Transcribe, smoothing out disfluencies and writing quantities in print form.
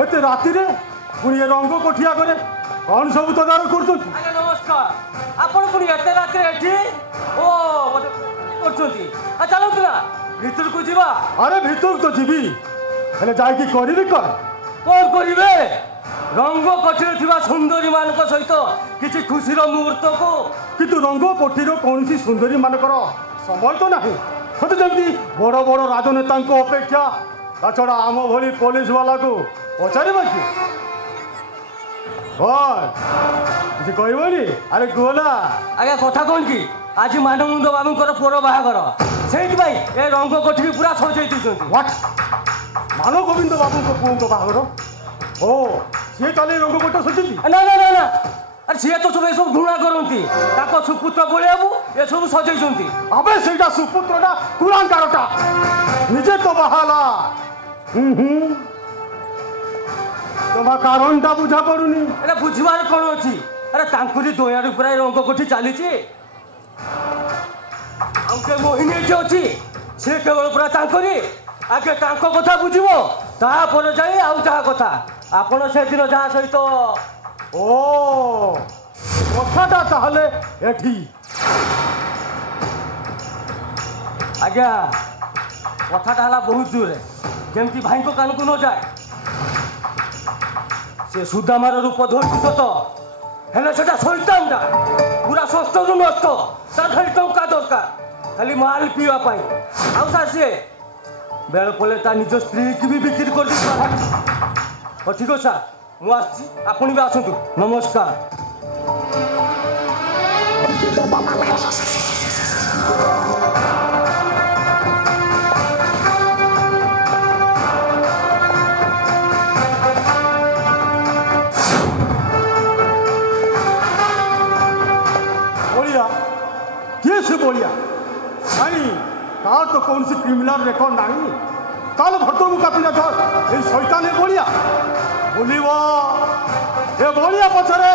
एते राति रे पुणी रंग कोठिया करे कौन सब तदार कर। नमस्कार आपण पुणी एते राति रे एठी ओ करछोती आ चलो तुला भीतर को जीवा। अरे भीतर तो जीवी हेले जाय की करिबी कोन करिवे रंग कोठिरे थिबा सुंदरी मानक सहित किछि खुशीर मुहूर्त को किंतु रंग कोठिरो कोनसी सुंदरी मानकर संबल तो नाही होते जल्दी बड़ बड़ राजनेता अपेक्षा ताछड़ा आम भली पुलिस वाला को पचारे बाकी किसी कहबनी। अरे गोला आगे कथा कौन की आज मानमुंद बाबूंकर पुअर बाहागर से ए रंग कोठी पूरा सजई दीचंती। मान गोविंद बाबू को पुओं बाहागर ओ सी ताले रंग कोठा सजती ना ना ना ना अरे सी तो सब सब घृणा करती ताको सुपुत्र बोलियाबू ए सब सजई अबे सेटा सुपुत्रटा कुलांकारटा निजे तो बाहाला तोमा कारणटा बुझा पड़ुनी। अरे बुझवार कौन अच्छी अरे तांकुरी दोयारू पूरा रंग कोठी चली मोहिनी एटी अच्छी सी केवल पूरा तांकुरी आगे तांको कथा बुझिबो तापर जाई आउ जहा कथा आपण से दिन जहा सहित ओ कथाटा ताहले एठी आज्ञा कथाटा हला बहुत दूर जमती भाई को कान को न जाए से सुदामार रूप धरती सत हेले सेटा शैतानटा पूरा सस्तरु नष्ट तार खाली टंका दरकार खाली माल पीवा पाई आउसा से बेल पले ता निज स्त्री की भी बिक्री कर दी। ठीक है सर मु आसी आपण भी आसतु नमस्कार। किए से बोलिया नहीं तार तो कौन सी क्रिमिनल रेकर्ड नहीं ताल भट्ट मुका पिला धर ए शैतान बोलिया बोलिबो ए बोलिया पछरे